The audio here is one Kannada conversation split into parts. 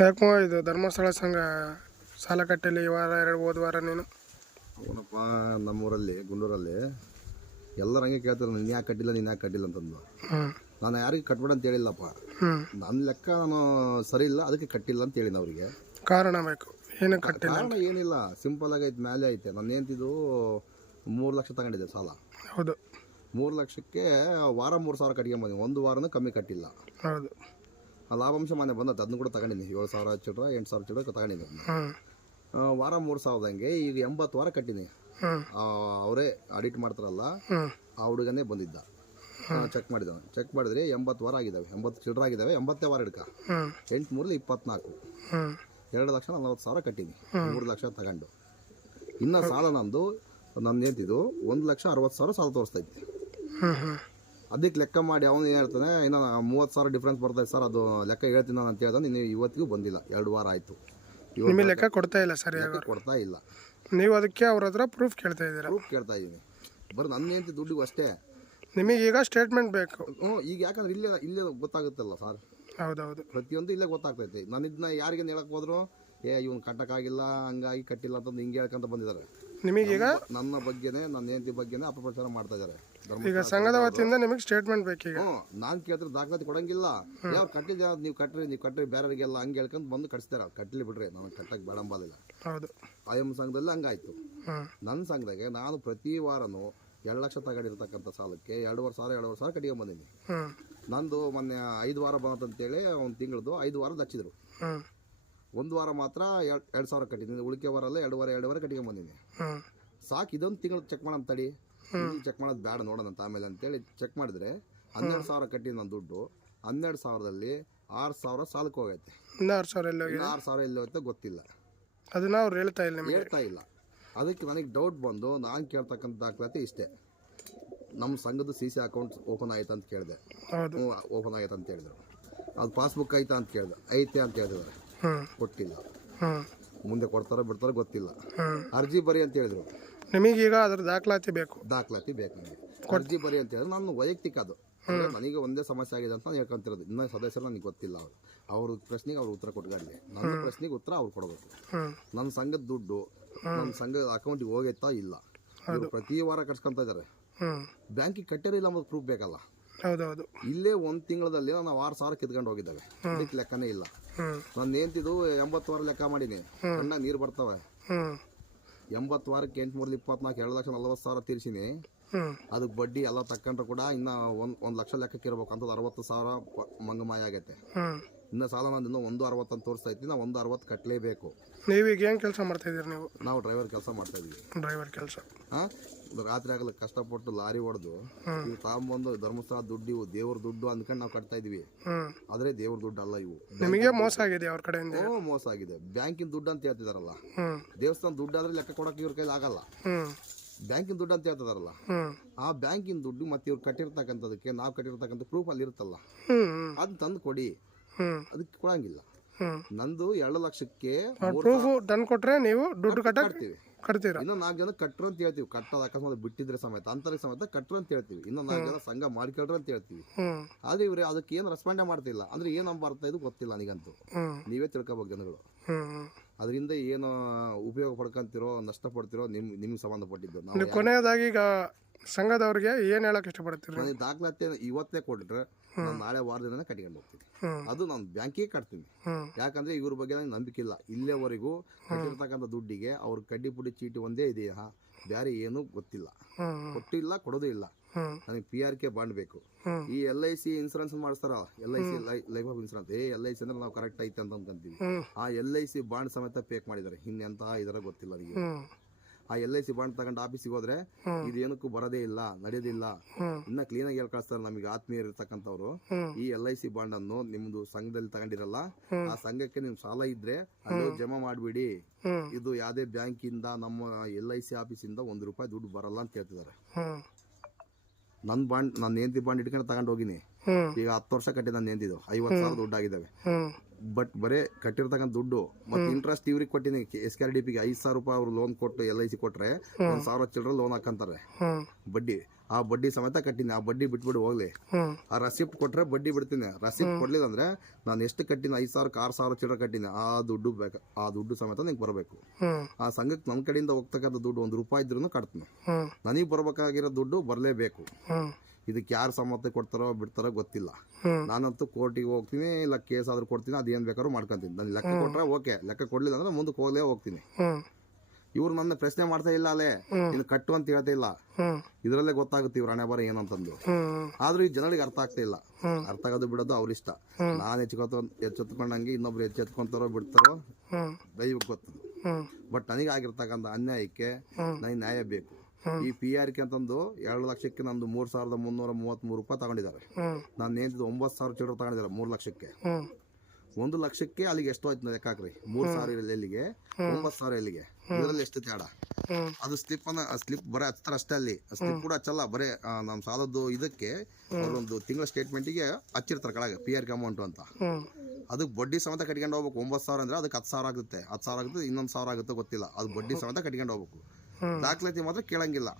ಯಾಕೋ ಇದು ಧರ್ಮಸ್ಥಳ ಸಂಘ ಸಾಲ ಕಟ್ಟಲಿ ಈ ವಾರ ಎರಡು ಹೋದ ವಾರ ನೀನು? ಅವನಪ್ಪ ನಮ್ಮೂರಲ್ಲಿ ಗುಂಡೂರಲ್ಲಿ ಎಲ್ಲರ ಹಂಗೆ ಕೇಳ್ತಾರೆ ನೀನು ಯಾಕೆ ಕಟ್ಟಿಲ್ಲ ನೀನು ಯಾಕೆ ಕಟ್ಟಿಲ್ಲ ಅಂತಂದು. ನಾನು ಯಾರಿಗೆ ಕಟ್ಬೇಡ ಅಂತ ಹೇಳಿಲ್ಲಪ್ಪ. ನನ್ನ ಲೆಕ್ಕ ನಾನು ಸರಿ ಇಲ್ಲ ಅದಕ್ಕೆ ಕಟ್ಟಿಲ್ಲ ಅಂತ ಹೇಳಿನ ಅವರಿಗೆ. ಕಾರಣ ಬೇಕು. ಏನು ಕಟ್ಟಿಲ್ಲ ಕಾರಣ ಏನಿಲ್ಲ ಸಿಂಪಲ್ ಆಗಿ ಐತೆ ಮೇಲೆ ಐತೆ ನಾನು ಏನಂತಿದ್ದು ಮೂರು ಲಕ್ಷ ತಗೊಂಡಿದ್ದೆ ಸಾಲ. ಹೌದು. ಮೂರು ಲಕ್ಷಕ್ಕೆ ವಾರ ಮೂರು ಸಾವಿರ ಕಟ್ಕೊಂಡ್ಬಂದಿ ಒಂದು ವಾರನೂ ಕಮ್ಮಿ ಕಟ್ಟಿಲ್ಲ. ಹೌದು. ಆ ಲಾಭಾಂಶ ಮನೆ ಬಂದದ್ದು ಅದನ್ನು ಕೂಡ ತಗೊಂಡಿದ್ದೀನಿ. ಏಳು ಸಾವಿರ ಚಿಲ್ಲರ ಎಂಟು ಸಾವಿರ ಚಿಲ್ಲರ ಆ, ವಾರ ಮೂರು ಸಾವಿರದಂಗೆ ಈಗ ಎಂಬತ್ತು ವಾರ ಕಟ್ಟಿದ್ದೀನಿ. ಅವರೇ ಆಡಿಟ್ ಮಾಡ್ತಾರಲ್ಲ ಆ ಹುಡುಗನೇ ಬಂದಿದ್ದ. ಚೆಕ್ ಮಾಡಿದ ಚೆಕ್ ಮಾಡಿದ್ರೆ ಎಂಬತ್ತು ವಾರ ಆಗಿದ್ದಾವೆ ಎಂಬತ್ತು ಚಿಲ್ಲರ ಆಗಿದ್ದಾವೆ ಎಂಬತ್ತೇ ವಾರ ಹಿಡ್ಕ. ಎಂಟು ಮೂರಲ್ಲಿ ಇಪ್ಪತ್ನಾಲ್ಕು. ಎರಡು ಲಕ್ಷ ನಲ್ವತ್ತು ಸಾವಿರ ಕಟ್ಟೀನಿ ಮೂರು ಲಕ್ಷ ತಗೊಂಡು. ಇನ್ನೂ ಸಾಲ ನಂದು ನನ್ನ ಏಂತಿದ್ದು ಒಂದು ಲಕ್ಷ ಅರವತ್ತು ಸಾವಿರ ಸಾಲ ತೋರಿಸ್ತೈತಿ ಇದ್ದೆ. ಅದಕ್ಕೆ ಲೆಕ್ಕ ಮಾಡಿ ಅವನು ಏನು ಹೇಳ್ತಾನೆ ಇನ್ನು ಮೂವತ್ತು ಸಾವಿರ ಡಿಫ್ರೆನ್ಸ್ ಬರ್ತೈತೆ ಸರ್ ಅದು ಲೆಕ್ಕ ಹೇಳ್ತೀನಿ ನಾನು ಅಂತ ಹೇಳ್ತಾನೆ ನೀನು ಇವತ್ತಿಗೂ ಬಂದಿಲ್ಲ ಎರಡು ವಾರ ಆಯಿತು. ನಿಮಗೆ ಲೆಕ್ಕ ಕೊಡ್ತಾ ಇಲ್ಲ ಸರಿಯಾಗಿ ಲೆಕ್ಕ ಕೊಡ್ತಾ ಇಲ್ಲ. ನೀವು ಅದಕ್ಕೆ ಅವ್ರ ಹತ್ರ ಪ್ರೂಫ್ ಕೇಳ್ತಾ ಇದ್ದೀರಾ? ಪ್ರೂಫ್ ಕೇಳ್ತಾ ಇದ್ದೀನಿ. ಬರೀ ನನ್ನ ಏಂತಿ ದುಡ್ಡಿಗೂ ಅಷ್ಟೇ. ನಿಮಗೀಗ ಸ್ಟೇಟ್ಮೆಂಟ್ ಬೇಕು. ಹ್ಞೂ ಈಗ ಯಾಕಂದ್ರೆ ಇಲ್ಲೇ ಇಲ್ಲೇ ಗೊತ್ತಾಗುತ್ತಲ್ಲ ಸರ್. ಹೌದೌದು. ಪ್ರತಿಯೊಂದು ಇಲ್ಲೇ ಗೊತ್ತಾಗ್ತೈತಿ. ನಾನು ಇದನ್ನ ಯಾರಿಗೆ ಹೇಳಕ್ ಹೋದ್ರು ಏ ಇವ್ನು ಕಟ್ಟಕ್ಕಾಗಿಲ್ಲ ಹಂಗಾಗಿ ಕಟ್ಟಿಲ್ಲ ಅಂತಂದು ಹಿಂಗೆ ಹೇಳ್ಕೊಂತ ಬಂದಿದ್ದಾರೆ. ನಿಮಗೀಗ? ನನ್ನ ಬಗ್ಗೆನೇ ನನ್ನ ಹೆಂಡತಿ ಬಗ್ಗೆನೇ ಅಪಪ್ರಚಾರ ಮಾಡ್ತಾ ಇದ್ದಾರೆ. ಈಗ ಸಂಘದ ವತಿಯಿಂದ ನಿಮಗೆ ಸ್ಟೇಟ್ಮೆಂಟ್ ಬೇಕೀಗ ಹ್ಞೂ ನಾನು ಕೇಳಿದ್ರೆ ದಾಖಲಾತಿ ಕೊಡಂಗಿಲ್ಲ. ಯಾವ ಕಟ್ಟಿದ ನೀವು ಕಟ್ಟ್ರಿ ನೀವು ಕಟ್ಟ್ರಿ ಬೇರೆಯವರಿಗೆಲ್ಲ ಹಂಗೆ ಹೇಳ್ಕೊಂಡು ಬಂದು ಕಟ್ಸ್ತಾರೆ ಕಟ್ಟಲಿ ಬಿಡ್ರಿ ನನಗೆ ಕಟ್ಟಕ್ಕೆ ಬೇಡ ಅಂಬಲಿಲ್ಲ. ಹೌದು. ಆಯಮ್ಮ ಸಂಘದಲ್ಲಿ ಹಂಗಾಯ್ತು. ನನ್ನ ಸಂಘದಾಗೆ ನಾನು ಪ್ರತಿ ವಾರನೂ ಎರಡು ಲಕ್ಷ ತಗೊಂಡಿರ್ತಕ್ಕಂಥ ಸಾಲಕ್ಕೆ ಎರಡೂವರೆ ಸಾವಿರ ಎರಡೂವರೆ ಸಾವಿರ ಕಟ್ಟಿಗೆ ಬಂದಿನಿ. ನಂದು ಮೊನ್ನೆ ಐದು ವಾರ ಬಂತಂತೇಳಿ ಒಂದು ತಿಂಗಳದು ಐದು ವಾರದ ಹಚ್ಚಿದ್ರು. ಒಂದು ವಾರ ಮಾತ್ರ ಎರಡು ಸಾವಿರ ಕಟ್ಟಿದ್ದೀನಿ. ಉಳಿಕೆ ವಾರಲ್ಲ ಎರಡುವರೆ ಎರಡುವರೆ ಕಟ್ಕೊಂಡ್ ಬಂದೀನಿ. ಸಾಕು ಇದೊಂದು ತಿಂಗಳು ಚೆಕ್ ಮಾಡೋಣ ತಡಿ ಚೆಕ್ ಮಾಡೋದು ಬೇಡ ನೋಡೋಣ ಅಂತ. ಆಮೇಲೆ ಅಂತೇಳಿ ಚೆಕ್ ಮಾಡಿದ್ರೆ ಹನ್ನೆರಡು ಸಾವಿರ ಕಟ್ಟಿ ನನ್ನ ದುಡ್ಡು ಹನ್ನೆರಡು ಸಾವಿರದಲ್ಲಿ ಆರು ಸಾವಿರ ಸಾಲಕ್ಕೆ ಹೋಗೈತೆ. ಆರು ಸಾವಿರ ಎಲ್ಲ ಆರು ಸಾವಿರ ಎಲ್ಲಿ ಹೋಗುತ್ತೆ ಗೊತ್ತಿಲ್ಲ. ಅದನ್ನ ಅವ್ರು ಹೇಳ್ತಾ ಇಲ್ಲ ನಿಮಗೆ. ಹೇಳ್ತಾ ಇಲ್ಲ. ಅದಕ್ಕೆ ನನಗೆ ಡೌಟ್ ಬಂದು ನಾನು ಕೇಳ್ತಕ್ಕಂಥ ದಾಖಲಾತಿ ಇಷ್ಟೇ. ನಮ್ಮ ಸಂಘದ ಸಿ ಸಿ ಅಕೌಂಟ್ ಓಪನ್ ಆಯ್ತು ಅಂತ ಕೇಳಿದೆ. ಹೌದು. ಓಪನ್ ಆಯ್ತು ಅಂತ ಹೇಳಿದ್ರು ಅದು ಪಾಸ್ಬುಕ್ ಆಯ್ತಾ ಅಂತ ಕೇಳಿದೆ. ಐತೆ ಅಂತ ಹೇಳಿದ್ರು ಕೊಟ್ಟಿಲ್ಲ. ಮುಂದೆ ಕೊಡ್ತಾರೋ ಬಿಡ್ತಾರೋ ಗೊತ್ತಿಲ್ಲ. ಅರ್ಜಿ ಬರಿ ಅಂತ ಹೇಳಿದ್ರು. ನಿಮಗೀಗ ಅದ್ರ ದಾಖಲಾತಿ ಬೇಕು. ದಾಖಲಾತಿ ಬೇಕು ನಿಮಗೆ. ಅರ್ಜಿ ಬರಿ ಅಂತ ಹೇಳಿದ್ರೆ ನಾನು ವೈಯಕ್ತಿಕ ಅದು. ಅಂದ್ರೆ ನನಗೆ ಒಂದೇ ಸಮಸ್ಯೆ ಆಗಿದೆ ಅಂತ ನಾನು ಹೇಳ್ಕೊಂತಿರೋದು. ಇನ್ನೂ ಸದಸ್ಯರು ನನಗೆ ಗೊತ್ತಿಲ್ಲ ಅವರು. ಅವ್ರ ಪ್ರಶ್ನೆಗೆ ಅವ್ರು ಉತ್ತರ ಕೊಟ್ಕೊಳ್ಳಿ ನನ್ನ ಪ್ರಶ್ನೆಗೆ ಉತ್ತರ ಅವ್ರು ಕೊಡಬೇಕು. ನನ್ನ ಸಂಘದ ದುಡ್ಡು ನನ್ನ ಸಂಘದ ಅಕೌಂಟಿಗೆ ಹೋಗೈತಾ ಇಲ್ಲ. ಇವ್ರು ಪ್ರತಿ ವಾರ ಕಟ್ಸ್ಕೊಂತ ಇದ್ದಾರೆ ಬ್ಯಾಂಕಿಗೆ ಕಟ್ಟಿರಿಲ್ಲ ಅನ್ನೋದು ಪ್ರೂಫ್ ಬೇಕಲ್ಲ. ಹೌದೌದು. ಇಲ್ಲೇ ಒಂದು ತಿಂಗಳಲ್ಲಿ ನಾನು ಆರು ಸಾವಿರ ಕಿತ್ಕೊಂಡು ಹೋಗಿದ್ದಾವೆ. ಅದಕ್ಕೆ ಲೆಕ್ಕನೇ ಇಲ್ಲ. ನಾನು ಏಂತಿದ್ದು ಎಂಬತ್ತು ವಾರ ಲೆಕ್ಕ ಮಾಡೀನಿ. ಕಣ್ಣ ನೀರು ಬರ್ತವೆ. ಎಂಬತ್ತು ವಾರಕ್ಕೆ ಎಂಟು ಮೂರಲ್ಲಿ ಇಪ್ಪತ್ನಾಲ್ಕು ಎರಡು ಲಕ್ಷ ನಲ್ವತ್ತು ಸಾವಿರ ತೀರ್ಸಿನಿ. ಅದಕ್ಕೆ ಬಡ್ಡಿ ಎಲ್ಲ ತಕ್ಕಂಡ್ರೆ ಕೂಡ ಇನ್ನ ಒಂದು ಒಂದು ಲಕ್ಷ ಲೆಕ್ಕಕ್ಕೆ ಇರ್ಬೇಕು. ಅಂತ ಅರವತ್ತು ಸಾವಿರ ಮಂಗಮಾಯ ಆಗೈತೆ. ಇನ್ನು ಸಾಲ ನಾನು ಇನ್ನೂ ಒಂದು ಅರವತ್ತು ಅಂತ ತೋರಿಸ್ತಾ ಇದ್ದೀನಿ. ನಾವು ಒಂದು ಅರವತ್ತು ಕಟ್ಟಲೇಬೇಕು ನೀವೀಗ ಏನು ಕೆಲಸ ಮಾಡ್ತಾಯಿದ್ದೀರಿ ನೀವು? ನಾವು ಡ್ರೈವರ್ ಕೆಲಸ ಮಾಡ್ತಾ ಇದೀವಿ ಡ್ರೈವರ್ ಕೆಲಸ. ಹಾಂ? ರಾತ್ರಿ ಆಗಲ್ಲ ಕಷ್ಟಪಟ್ಟು ಲಾರಿ ಹೊಡೆದು ಇವು ತಗೊಂಬಂದು ಧರ್ಮಸ್ಥಳ ದುಡ್ಡು ಇವು ದೇವ್ರ ದುಡ್ಡು ಅಂದ್ಕೊಂಡು ನಾವು ಕಟ್ತಾ ಇದೀವಿ ಆದ್ರೆ ದೇವ್ರ ದುಡ್ಡು ಅಲ್ಲ ಇವು. ನಿಮಗೆ ಮೋಸ ಆಗಿದೆ ಅವ್ರ ಕಡೆಯಿಂದ? ಓ ಮೋಸ ಆಗಿದೆ. ಬ್ಯಾಂಕಿನ ದುಡ್ಡು ಅಂತ ಹೇಳ್ತಿದಾರಲ್ಲ. ದೇವಸ್ಥಾನ ದುಡ್ಡು ಆದ್ರೆ ಲೆಕ್ಕ ಕೊಡಕ್ಕೆ ಇವ್ರ ಕೈಲಿ ಆಗಲ್ಲ. ಬ್ಯಾಂಕಿನ ದುಡ್ಡು ಅಂತ ಹೇಳ್ತಿದಾರಲ್ಲ. ಆ ಬ್ಯಾಂಕಿನ ದುಡ್ಡು ಮತ್ತೆ ಇವ್ರು ಕಟ್ಟಿರ್ತಕ್ಕಂಥದಕ್ಕೆ ನಾವು ಕಟ್ಟಿರ್ತಕ್ಕಂಥ ಪ್ರೂಫ್ ಅಲ್ಲಿ ಇರುತ್ತಲ್ಲ. ಅದನ್ನ ತಂದು ಕೊಡಿ. ಹ್ಮ್. ಅದಕ್ಕೆ ಕೊಡಂಗಿಲ್ಲ. ನಂದು ಎರಡು ಲಕ್ಷಕ್ಕೆ ಪ್ರೂಫ್ ಪ್ರೂಫು ತಂದು ಕೊಟ್ರೆ ನೀವು ದುಡ್ಡು ಕಟ್ಟಕ್ಕೆ ಕಟ್ತೀವಿ. ಕಟ್ತೀರಾ? ಇನ್ನು ನಾಲ್ಕು ಜನ ಕಟ್ರು ಅಂತ ಹೇಳ್ತೀವಿ. ಕಟ್ಟದ ಅಕಸ್ಮಾತ್ ಬಿಟ್ಟಿದ್ರೆ ಸಮೇತ ಅಂತರಿಗೆ ಸಮೇತ ಕಟ್ರು ಅಂತ ಹೇಳ್ತೀವಿ. ಇನ್ನು ನಾಲ್ಕು ಜನ ಸಂಘ ಮಾಡ್ಕೊಳ್ರು ಅಂತ ಹೇಳ್ತೀವಿ. ಆದ್ರೆ ಇವ್ರೆ ಅದಕ್ಕೆ ಏನು ರೆಸ್ಪಾಂಡೇ ಮಾಡ್ತಿಲ್ಲ. ಅಂದ್ರೆ ಏನು ಬರ್ತಾ ಇದು ಗೊತ್ತಿಲ್ಲ ನನಗಂತೂ. ನೀವೇ ತಿಳ್ಕೊಬೇಕು ಜನಗಳು. ಅದರಿಂದ ಏನು ಉಪಯೋಗ ಪಡ್ಕೊಂತಿರೋ ನಷ್ಟ ಪಡ್ತಿರೋ ನಿಮ್ ನಿಮ್ಗೆ ಸಂಬಂಧಪಟ್ಟಿದ್ದು. ನಾವು ನೀವು ಕೊನೆಯದಾಗಿ ಈಗ ಸಂಘದವ್ರಿಗೆ ಏನ್ ಹೇಳಕ್ ಇಷ್ಟಪಡ್ತೀರಿ? ದಾಖಲಾತಿ ಇವತ್ತೇ ಕೊಟ್ರೆ ನಾನು ನಾಳೆ ವಾರದಿಂದ ಕಟ್ಕೊಂಡು ಹೋಗ್ತೀನಿ. ಅದು ನಾನು ಬ್ಯಾಂಕಿಗೆ ಕಟ್ತೀನಿ. ಯಾಕಂದ್ರೆ ಇವ್ರ ಬಗ್ಗೆ ನನಗೆ ನಂಬಿಕೆ ಇಲ್ಲ. ಇಲ್ಲೇವರೆಗೂ ಕಟ್ಟಿರ್ತಕ್ಕಂಥ ದುಡ್ಡಿಗೆ ಅವ್ರ ಕಡ್ಡಿ ಪುಡಿ ಚೀಟಿ ಒಂದೇ ಇದೆಯಾ? ಬೇರೆ ಏನೂ ಗೊತ್ತಿಲ್ಲ. ಕೊಟ್ಟಿಲ್ಲ ಕೊಡೋದು ಇಲ್ಲ. ನನಗೆ ಪಿ ಆರ್ ಕೆ ಬಾಂಡ್ ಬೇಕು. ಈ L I C insurance ಮಾಡಿಸ್ತಾರ L I C life of insurance ಏ ಎಲ್ ಐ ಸಿ ಅಂದ್ರೆ ನಾವು ಕರೆಕ್ಟ್ ಐತೆ ಅಂತ ಅಂತೀವಿ ಆ ಎಲ್ ಐ ಸಿ ಬಾಂಡ್ ಸಮೇತ ಪೇಕ್ ಮಾಡಿದ್ದಾರೆ ಇನ್ನೆಂತ ಇದರ ಗೊತ್ತಿಲ್ಲ ನನಗೆ ಆ ಎಲ್ ಐ ಸಿ ಬಾಂಡ್ ತಗೊಂಡು ಆಫೀಸಿಗೆ ಹೋದ್ರೆ ಇದೇನಕ್ಕೂ ಬರೋದೇ ಇಲ್ಲ ನಡೆಯೋದಿಲ್ಲ ಇನ್ನ ಕ್ಲೀನ್ ಆಗಿ ಹೇಳ್ಕಳಿಸ್ತಾರೆ ನಮಗೆ ಆತ್ಮೀಯರು ಇರ್ತಕ್ಕಂಥವ್ರು. ಈ ಎಲ್ ಐ ಸಿ ಬಾಂಡ್ ಅನ್ನು ನಿಮ್ದು ಸಂಘದಲ್ಲಿ ತಗೊಂಡಿರಲ್ಲ ಆ ಸಂಘಕ್ಕೆ ನಿಮ್ ಸಾಲ ಇದ್ರೆ ಅದು ಜಮಾ ಮಾಡ್ಬಿಡಿ. ಇದು ಯಾವ್ದೇ ಬ್ಯಾಂಕಿಂದ ನಮ್ಮ ಎಲ್ ಐ ಸಿ ಆಫೀಸಿಂದ ಒಂದ್ ರೂಪಾಯಿ ದುಡ್ಡು ಬರಲ್ಲ ಅಂತ ಹೇಳ್ತಿದ್ದಾರೆ. ನನ್ನ ಬಾಂಡ್ ನಾನು ನೇಂತಿ ಬಾಂಡ್ ಇಟ್ಕೊಂಡು ತಗೊಂಡು ಹೋಗಿನಿ. ಈಗ ಹತ್ತು ವರ್ಷ ಕಟ್ಟಿ ನಾನು ನೇಂತಿದ್ದು ಐವತ್ತು ಸಾವಿರ ದುಡ್ಡು ಆಗಿದ್ದಾವೆ ಬಟ್ ಬರೇ ಕಟ್ಟಿರ್ತಕ್ಕಂಥ ದುಡ್ಡು ಮತ್ತೆ ಇಂಟ್ರೆಸ್ಟ್ ಇವ್ರಿಗೆ ಕೊಟ್ಟಿನಿ. ಎಸ್ ಕೆ ಆರ್ ಡಿ ಪಿಗೆ ಐದು ಸಾವಿರ ರೂಪಾಯಿ ಅವ್ರು ಲೋನ್ ಕೊಟ್ಟು ಎಲ್ ಐ ಸಿ ಕೊಟ್ರೆ ಒಂದ್ ಸಾವಿರ ಚಿಲ್ಲರೆ ಲೋನ್ ಹಾಕಂತಾರೆ. ಬಡ್ಡಿ. ಆ ಬಡ್ಡಿ ಸಮೇತ ಕಟ್ಟಿನಿ ಆ ಬಡ್ಡಿ ಬಿಟ್ಬಿಡು ಹೋಗ್ಲಿ. ಆ ರಸೀಪ್ಟ್ ಕೊಟ್ರೆ ಬಡ್ಡಿ ಬಿಡ್ತೀನಿ. ರಸೀಪ್ಟ್ ಕೊಡ್ಲಿಲ್ಲ ಅಂದ್ರೆ ನಾನು ಎಷ್ಟು ಕಟ್ಟಿನ ಐದು ಸಾವಿರ ಆರು ಸಾವಿರ ಚಿಲ್ಲರೆ ಕಟ್ಟಿನಿ ಆ ದುಡ್ಡು ಬೇಕು ಆ ದುಡ್ಡು ಸಮೇತ ನಿಂಗೆ ಬರಬೇಕು. ಆ ಸಂಘಕ್ಕೆ ನನ್ನ ಕಡೆಯಿಂದ ಹೋಗ್ತಕ್ಕಂಥ ದುಡ್ಡು ಒಂದು ರೂಪಾಯಿ ಇದ್ರೂ ಕಟ್ತೀನಿ. ನನಗೆ ಬರಬೇಕಾಗಿರೋ ದುಡ್ಡು ಬರಲೇಬೇಕು. ಇದಕ್ಕೆ ಯಾರು ಸಮ್ಮತಿ ಕೊಡ್ತಾರೋ ಬಿಡ್ತಾರೋ ಗೊತ್ತಿಲ್ಲ. ನಾನಂತೂ ಕೋರ್ಟಿಗೆ ಹೋಗ್ತೀನಿ ಇಲ್ಲ ಕೇಸ್ ಆದ್ರೂ ಕೊಡ್ತೀನಿ ಅದೇನ್ ಬೇಕಾದ್ರೂ ಮಾಡ್ಕೊಂತೀನಿ. ನಾನು ಲೆಕ್ಕ ಕೊಟ್ರೆ ಓಕೆ. ಲೆಕ್ಕ ಕೊಡ್ಲಿಲ್ಲ ಅಂದ್ರೆ ಮುಂದಕ್ಕೆ ಹೋಗಲೇ ಹೋಗ್ತೀನಿ. ಇವ್ರು ನನ್ನ ಪ್ರಶ್ನೆ ಮಾಡ್ತಾ ಇಲ್ಲ ಅಲ್ಲೇ. ಇನ್ನು ಕಟ್ಟು ಅಂತ ಹೇಳ್ತಾ ಇಲ್ಲ. ಇದರಲ್ಲೇ ಗೊತ್ತಾಗುತ್ತೆ ಇವ್ರ ಹಣೆ ಬರ ಏನಂತಂದು ಆದ್ರೂ ಈ ಜನರಿಗೆ ಅರ್ಥ ಆಗ್ತಾ ಇಲ್ಲ. ಅರ್ಥ ಆಗೋದು ಬಿಡೋದು ಅವ್ರ ಇಷ್ಟ. ನಾನು ಹೆಚ್ಚುಕೊತ ಎಚ್ಚೆತ್ಕೊಂಡಂಗೆ ಇನ್ನೊಬ್ರು ಎಚ್ಚೆತ್ಕೊಂತಾರೋ ಬಿಡ್ತಾರೋ ದೈವಕ್ಕೆ ಗೊತ್ತದು. ಬಟ್ ನನಗೆ ಆಗಿರ್ತಕ್ಕಂಥ ಅನ್ಯಾಯಕ್ಕೆ ನನಗೆ ನ್ಯಾಯ ಬೇಕು. ಈ ಪಿ ಆರ್ ಕೆ ಅಂತಂದು ಎರಡು ಲಕ್ಷಕ್ಕೆ ನಂದು ಮೂರ್ ಸಾವಿರದ ಮುನ್ನೂರ ಮೂವತ್ತ್ಮೂರು ರೂಪಾಯಿ ತಗೊಂಡಿದ್ದಾರೆ. ನಾನು ನೇಂತಿದ್ದು ಒಂಬತ್ತು ಸಾವಿರ ಚಿಲ್ಲರೆ ತಗೊಂಡಿದ್ದಾರೆ ಮೂರು ಲಕ್ಷಕ್ಕೆ. ಒಂದು ಲಕ್ಷಕ್ಕೆ ಅಲ್ಲಿಗೆ ಎಷ್ಟು ಆಯ್ತು ಲೆಕ್ಕ ಹಾಕ್ರಿ ಮೂರು ಸಾವಿರ ಎಲ್ಲಿಗೆ ಒಂಬತ್ತು ಸಾವಿರ ಎಲ್ಲಿಗೆ ಇದರಲ್ಲಿ ಎಷ್ಟು ಅದು ಸ್ಲಿಪ್ ಅನ್ನ ಸ್ಲಿಪ್ ಬರೀ ಹಚ್ತಾರೆ ಅಷ್ಟೇ ಅಲ್ಲಿ. ಸ್ಲಿಪ್ ಕೂಡ ಹಚ್ಚಲ್ಲ ಬರೀ ನಮ್ಮ ಸಾಲದ್ದು ಇದಕ್ಕೆ ಅವರೊಂದು ತಿಂಗಳ ಸ್ಟೇಟ್ಮೆಂಟಿಗೆ ಹಚ್ಚಿರ್ತಾರೆ ಕೆಳಗೆ ಪಿ ಆರ್ ಕೆ ಅಮೌಂಟ್ ಅಂತ. ಅದಕ್ಕೆ ಬಡ್ಡಿ ಸಮೇತ ಕಟ್ಕೊಂಡು ಹೋಗ್ಬೇಕು. ಒಂಬತ್ತು ಸಾವಿರ ಅಂದ್ರೆ ಅದಕ್ಕೆ ಹತ್ತು ಸಾವಿರ ಆಗುತ್ತೆ. ಹತ್ತು ಸಾವಿರ ಆಗುತ್ತೆ ಇನ್ನೊಂದು ಸಾವಿರ ಆಗುತ್ತೆ ಗೊತ್ತಿಲ್ಲ. ಅದು ಬಡ್ಡಿ ಸಮೇತ ಕಟ್ಕೊಂಡು ಹೋಗ್ಬೇಕು. ದಾಖಲಾತಿ ಮಾತ್ರ ಕೇಳಂಗಿಲ್ಲ.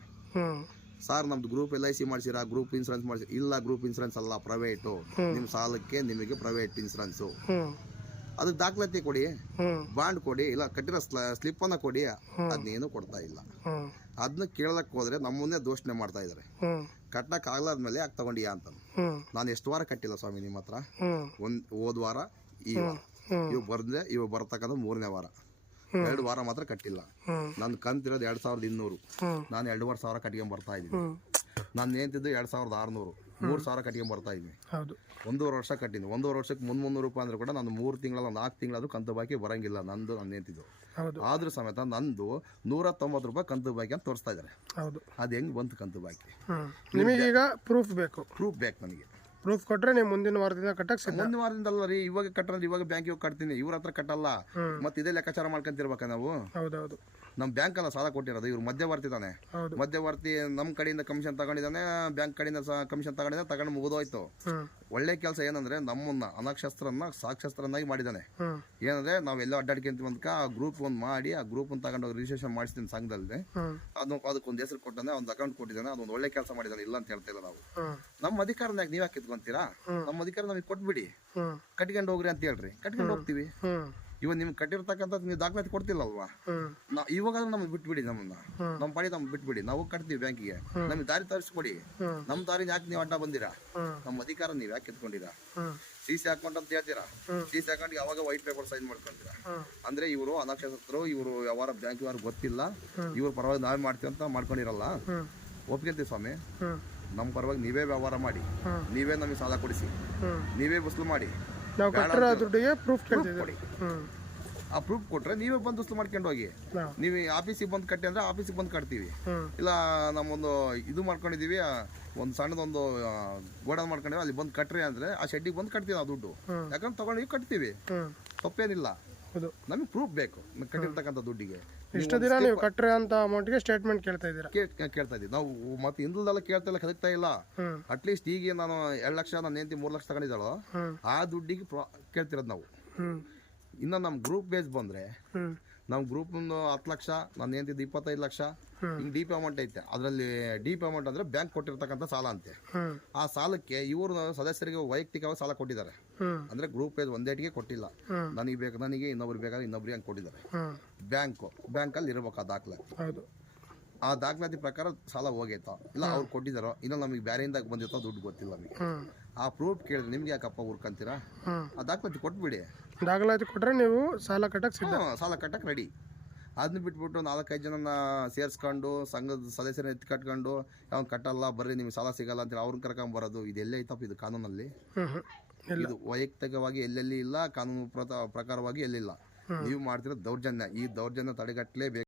ಸರ್ ನಮ್ದು ಗ್ರೂಪ್ ಎಲ್ ಐ ಸಿ ಮಾಡಿಸಿರಾ ಗ್ರೂಪ್ ಇನ್ಸೂರೆನ್ಸ್ ಮಾಡಿಸಿ ಇಲ್ಲ ಗ್ರೂಪ್ ಇನ್ಸೂರೆನ್ಸ್ ಅಲ್ಲ ಪ್ರೈವೇಟು ನಿಮ್ಮ ಸಾಲಕ್ಕೆ ನಿಮಗೆ ಪ್ರೈವೇಟ್ ಇನ್ಸೂರೆನ್ಸು ಅದಕ್ಕೆ ದಾಖಲಾತಿ ಕೊಡಿ ಬಾಂಡ್ ಕೊಡಿ ಇಲ್ಲ ಕಟ್ಟಿರೋ ಸ್ಲಿಪ್ ಅನ್ನ ಕೊಡಿ ಅದನ್ನೇನು ಕೊಡ್ತಾ ಇಲ್ಲ. ಅದನ್ನ ಕೇಳಕ್ ಹೋದ್ರೆ ನಮ್ಮನ್ನೇ ದೋಷಣೆ ಮಾಡ್ತಾ ಇದಾರೆ. ಕಟ್ಟಕ್ ಆಗ್ಲಾದ್ಮೇಲೆ ಯಾಕೆ ತಗೊಂಡಿಯಾ ಅಂತ ನಾನು ಎಷ್ಟು ವಾರ ಕಟ್ಟಿಲ್ಲ ಸ್ವಾಮಿ ನಿಮ್ಮ ಹತ್ರ? ಒಂದ್ ಹೋದ್ ವಾರ ಈ ವಾರ. ಇವ್ ಬರ್ದ್ರೆ ಇವ್ ಬರ್ತಕ್ಕಂಥ ಮೂರನೇ ವಾರ. ಎರಡು ವಾರ ಮಾತ್ರ ಕಟ್ಟಿಲ್ಲ. ನನ್ನ ಕಂತಿರೋದು ಎರಡು ಸಾವಿರದ ಇನ್ನೂರು. ನಾನು ಎರಡೂವರೆ ಸಾವಿರ ಕಟ್ಕೊಂಡ್ ಬರ್ತಾ ಇದ್ದೀನಿ. ನಾನು ನೇಂತಿದ್ದು ಎರಡ್ ಸಾವಿರದ ಆರ್ನೂರು. ಮೂರು ಸಾವಿರ ಕಟ್ಕೊಂಡ್ ಬರ್ತಾ ಇದ್ದೀನಿ. ಒಂದೂವರೆ ವರ್ಷ ಕಟ್ಟಿದ್ದೀನಿ ಒಂದೂವರೆ ವರ್ಷಕ್ಕೆ ಮುನ್ ಮುನ್ನೂರು ರೂಪಾಯಿ ಅಂದ್ರೆ ಕೂಡ ನಾನು ಮೂರು ತಿಂಗಳ ನಾಲ್ಕು ತಿಂಗಳಾದ್ರೂ ಕಂತು ಬಾಕಿ ಬರಂಗಿಲ್ಲ ನಂದು ನಾನು ನೇಂತಿದ್ದು ಹೌದು. ಆದ್ರೂ ಸಮೇತ ನಂದು ನೂರ ತೊಂಬತ್ತು ರೂಪಾಯಿ ಕಂತು ಬಾಕಿ ಅಂತ ತೋರಿಸ್ತಾ ಇದ್ದಾರೆ. ಅದು ಹೆಂಗ್ ಬಂತು ಕಂತು ಬಾಕಿ? ನಿಮಗೆ ಈಗ ಪ್ರೂಫ್ ಬೇಕು. ಪ್ರೂಫ್ ಬೇಕು ನನಗೆ. ಪ್ರೂಫ್ ಕೊಟ್ರೆ ನೀವು ಮುಂದಿನ ವಾರದಿಂದ ಕಟ್ಟಕ್ಕೆ ಸಿದ್ಧ. ಒಂದು ವಾರದಿಂದ ಅಲ್ಲ ರೀ ಇವಾಗ ಕಟ್ಟಂದ್ರೆ ಇವಾಗ ಬ್ಯಾಂಕಿಗೆ ಕಟ್ತೀನಿ ಇವ್ರ ಹತ್ರ ಕಟ್ಟಲ್ಲ. ಮತ್ತೆ ಇದೇ ಲೆಕ್ಕಾಚಾರ ಮಾಡ್ಕೊಂತಿರ್ಬೇಕ ನಾವು? ಹೌದೌದು. ನಮ್ಮ ಬ್ಯಾಂಕ್ ಅಲ್ಲ ಸಾಲ ಕೊಟ್ಟಿರೋದು ಇವ್ರು ಮಧ್ಯವರ್ತಿ ತಾನೆ. ಹೌದು. ಮಧ್ಯವರ್ತಿ ನಮ್ಮ ಕಡೆಯಿಂದ ಕಮಿಷನ್ ತಗೊಂಡಿದ್ದಾನೆ ಬ್ಯಾಂಕ್ ಕಡೆಯಿಂದ ಸಹ ಕಮಿಷನ್ ತಗೊಂಡಿದ್ದಾನೆ ತಗೊಂಡು ಮುಗಿದೋಯ್ತು. ಒಳ್ಳೆ ಕೆಲಸ ಏನಂದ್ರೆ ನಮ್ಮನ್ನ ಅನಕ್ಷಸ್ತ್ರನ್ನ ಸಾಕ್ಷಸ್ತ್ರನ್ನಾಗಿ ಮಾಡಿದ್ದಾನೆ. ಏನಂದ್ರೆ ಏನಂದ್ರೆ ಎಲ್ಲ ಅಡ್ಡಾಡ್ಕೊಂತೀವಿ ಅಂತ ಆ ಗ್ರೂಪ್ ಒಂದು ಮಾಡಿ ಆ ಗ್ರೂಪ್ ತಗೊಂಡು ರಿಜಿಸ್ಟ್ರೇಷನ್ ಮಾಡಿಸ್ತೀನಿ ಸಂಘದಲ್ಲಿ ಅದು ಅದಕ್ಕೊಂದು ಹೆಸರು ಕೊಟ್ಟಾನೆ ಒಂದು ಅಕೌಂಟ್ ಕೊಟ್ಟಿದ್ದಾನೆ ಅದೊಂದು ಒಳ್ಳೆ ಕೆಲಸ ಮಾಡಿದ್ದಾನೆ ಇಲ್ಲ ಅಂತ ಹೇಳ್ತಾ ಇಲ್ಲ ನಾವು. ನಮ್ಮ ಅಧಿಕಾರನಾಗ ನೀವ್ ಹಾಕಿದ್ಕೊಂತೀರಾ? ನಮ್ ನಮ್ಮ ಅಧಿಕಾರ ನಮಗೆ ಕೊಟ್ಬಿಡಿ. ಕಟ್ಕೊಂಡು ಹೋಗ್ರಿ ಅಂತ ಹೇಳ್ರಿ. ಕಟ್ಕೊಂಡು ಹೋಗ್ತೀವಿ. ಇವಾಗ ನಿಮ್ಗೆ ಕಟ್ಟಿರ್ತಕ್ಕಂಥದ್ದು ನೀವು ದಾಖಲಾತಿ ಕೊಡ್ತಿಲ್ಲ ಅಲ್ವಾ ಹ್ಞೂ ನಾ ಇವಾಗ ನಮ್ಗೆ ಬಿಟ್ಬಿಡಿ ನಮ್ಮನ್ನ. ನಮ್ಮ ಪಾಡಿ ನಮ್ಗೆ ಬಿಟ್ಬಿಡಿ. ನಾವು ಕಟ್ತೀವಿ ಬ್ಯಾಂಕಿಗೆ. ನಮ್ಗೆ ದಾರಿ ತೋರಿಸ್ಕೊಡಿ. ಕೊಡಿ ನಮ್ಮ ದಾರಿ ಯಾಕೆ ನೀವು ಅಡ್ಡ ಬಂದಿರಾ? ನಮ್ಮ ಅಧಿಕಾರ ನೀವು ಯಾಕೆ ಎತ್ಕೊಂಡಿರಾ? ಸಿ ಸಿ ಅಕೌಂಟ್ ಅಂತ ಹೇಳ್ತೀರಾ? ಸಿ ಸಿ ಅಕೌಂಟ್ ಯಾವಾಗ ವೈಟ್ ಪೇಪರ್ ಸೈನ್ ಮಾಡ್ಕೊಂತೀರಾ? ಅಂದ್ರೆ ಇವರು ಅನಕ್ಷರಸ್ಥರು ಇವರು ವ್ಯವಹಾರ ಬ್ಯಾಂಕ್ ವ್ಯವಹಾರ ಗೊತ್ತಿಲ್ಲ. ಇವ್ರ ಪರವಾಗಿ ನಾವೇ ಮಾಡ್ತೀವಿ ಅಂತ ಮಾಡ್ಕೊಂಡಿರಲ್ಲ. ಒಪ್ಕೊಂತೀವಿ ಸ್ವಾಮಿ. ನಮ್ಮ ಪರವಾಗಿ ನೀವೇ ವ್ಯವಹಾರ ಮಾಡಿ. ನೀವೇ ನಮಗೆ ಸಾಲ ಕೊಡಿಸಿ. ನೀವೇ ಬಸ್ಲು ಮಾಡಿ. ನಾವು ಕಟ್ಟಿರೋ ದುಡ್ಡಿಗೆ ಪ್ರೂಫ್ ಕೊಡಿ. ಹ್ಮ್. ಆ ಪ್ರೂಫ್ ಕೊಟ್ರೆ ನೀವೇ ಬಂದು ವಸೂಲು ಮಾಡ್ಕೊಂಡು ಹೋಗಿ. ನೀವು ಆಫೀಸಿಗೆ ಬಂದು ಕಟ್ಟಿ ಅಂದ್ರೆ ಆಫೀಸಿಗೆ ಬಂದು ಕಟ್ತೀವಿ. ಇಲ್ಲ ನಮ್ಮೊಂದು ಇದು ಮಾಡ್ಕೊಂಡಿದೀವಿ ಒಂದು ಸಣ್ಣದೊಂದು ಗೋಡನ್ ಮಾಡ್ಕೊಂಡಿವಿ ಅಲ್ಲಿ ಬಂದು ಕಟ್ಟ್ರಿ ಅಂದ್ರೆ ಆ ಶೆಡ್ಡಿಗೆ ಬಂದು ಕಟ್ತೀವಿ ಆ ದುಡ್ಡು. ಯಾಕಂದ್ರೆ ತಗೊಂಡು ಕಟ್ತೀವಿ. ತಪ್ಪೇನಿಲ್ಲ. ನಮಗೆ ಪ್ರೂಫ್ ಬೇಕು. ಕಟ್ಟಿರ್ತಕ್ಕಂಥ ದುಡ್ಡಿಗೆ. ಇಷ್ಟು ದಿನ ನೀವು ಕಟ್ಟ್ರೆ ಅಂತ ಅಮೌಂಟ್ಗೆ ಸ್ಟೇಟ್ಮೆಂಟ್ ಕೇಳ್ತಾ ಇದ್ದೀರಾ? ಕೇ- ಕೇಳ್ತಾ ಇದ್ದೀವಿ. ನಾವು ಮತ್ತೆ ಹಿಂದಲ್ದೆಲ್ಲ ಕೇಳ್ತಾ ಇಲ್ಲ ಕದಕ್ತಾ ಇಲ್ಲ. ಅಟ್ಲೀಸ್ಟ್ ಈಗ ನಾನು ಎರಡು ಲಕ್ಷ ನನ್ನ ಹೆಂಡತಿ ಮೂರು ಲಕ್ಷ ತಗೊಂಡಿದ್ದಾಳೋ ಆ ದುಡ್ಡಿಗೆ ಪ್ರಾ- ಕೇಳ್ತಿರೋದು ನಾವು. ಹ್ಞೂ ಇನ್ನು ನಮ್ಮ ಗ್ರೂಪ್ ಬೇಸ್ ಬಂದ್ರೆ ಹ್ಞೂ ನಮ್ಮ ಗ್ರೂಪ್ ಒಂದು ಹತ್ತು ಲಕ್ಷ ನನ್ನ ಹೆಂಡತಿದ್ದು ಇಪ್ಪತ್ತೈದು ಲಕ್ಷ. ಹಿಂಗೆ ಡಿ ಪಿ ಅಮೌಂಟ್ ಐತೆ. ಅದರಲ್ಲಿ ಡಿ ಪಿ ಅಮೌಂಟ್ ಅಂದ್ರೆ ಬ್ಯಾಂಕ್ ಕೊಟ್ಟಿರ್ತಕ್ಕಂಥ ಸಾಲ ಅಂತೆ. ಆ ಸಾಲಕ್ಕೆ ಇವರು ಸದಸ್ಯರಿಗೆ ವೈಯಕ್ತಿಕವಾಗಿ ಸಾಲ ಕೊಟ್ಟಿದ್ದಾರೆ. ಅಂದ್ರೆ ಗ್ರೂಪ್ ವೈಸ್ ಒಂದೇಟಿಗೆ ಕೊಟ್ಟಿಲ್ಲ. ನನಗೆ ಬೇಕು ನನಗೆ ಇನ್ನೊಬ್ರು ಬೇಕಾದ್ರೆ ಇನ್ನೊಬ್ರಿಗೆ ಹಂಗೆ ಕೊಟ್ಟಿದ್ದಾರೆ. ಬ್ಯಾಂಕ್ ಬ್ಯಾಂಕು ಬ್ಯಾಂಕಲ್ಲಿ ಇರ್ಬೇಕು ಆ ದಾಖಲಾತಿ. ಹೌದು. ಆ ದಾಖಲಾತಿ ಪ್ರಕಾರ ಸಾಲ ಹೋಗೈತಾ ಇಲ್ಲ ಅವ್ರು ಕೊಟ್ಟಿದಾರೋ ಇನ್ನೊಂದು ನಮಗೆ ಬೇರೆಯಿಂದ ಬಂದಿರ್ತಾವ ದುಡ್ಡು ಗೊತ್ತಿಲ್ಲ ನಮಗೆ. ಆ ಪ್ರೂಫ್ ಕೇಳಿದ್ರೆ ನಿಮ್ಗೆ ಯಾಕಪ್ಪ ಊರ್ಕಂತೀರಾ ಆ ದಾಖಲಾತಿ ಕೊಟ್ಬಿಡಿ. ದಾಖಲಾತಿ ಕೊಟ್ರೆ ನೀವು ಸಾಲ ಕಟ್ಟಕ್ಕೆ ಸಿದ್ಧ. ಸಾಲ ಕಟ್ಟಕ್ಕೆ ರೆಡಿ ಅದನ್ನ ಬಿಟ್ಬಿಟ್ಟು ನಾಲ್ಕೈದು ಜನನ ಸೇರಿಸ್ಕೊಂಡು ಸಂಘದ ಸದಸ್ಯರನ್ನ ಎತ್ತಿ ಕಟ್ಕೊಂಡು ಅವ್ನು ಕಟ್ಟಲ್ಲ ಬರ್ರಿ ನಿಮ್ಗೆ ಸಾಲ ಸಿಗಲ್ಲ ಅಂತೇಳಿ ಅವ್ರನ್ನ ಕರ್ಕೊಂಡ್ ಬರೋದು. ಇದೆಲ್ಲ ಐತಪ್ಪ ಇದು ಕಾನೂನಲ್ಲಿ. ಇದು ವೈಯಕ್ತಿಕವಾಗಿ ಎಲ್ಲೆಲ್ಲಿ ಇಲ್ಲ ಕಾನೂನು ಪ್ರಕಾರವಾಗಿ ಎಲ್ಲಿಲ್ಲ. ನೀವು ಮಾಡ್ತಿರೋ ದೌರ್ಜನ್ಯ. ಈ ದೌರ್ಜನ್ಯ ತಡೆಗಟ್ಟಲೇಬೇಕು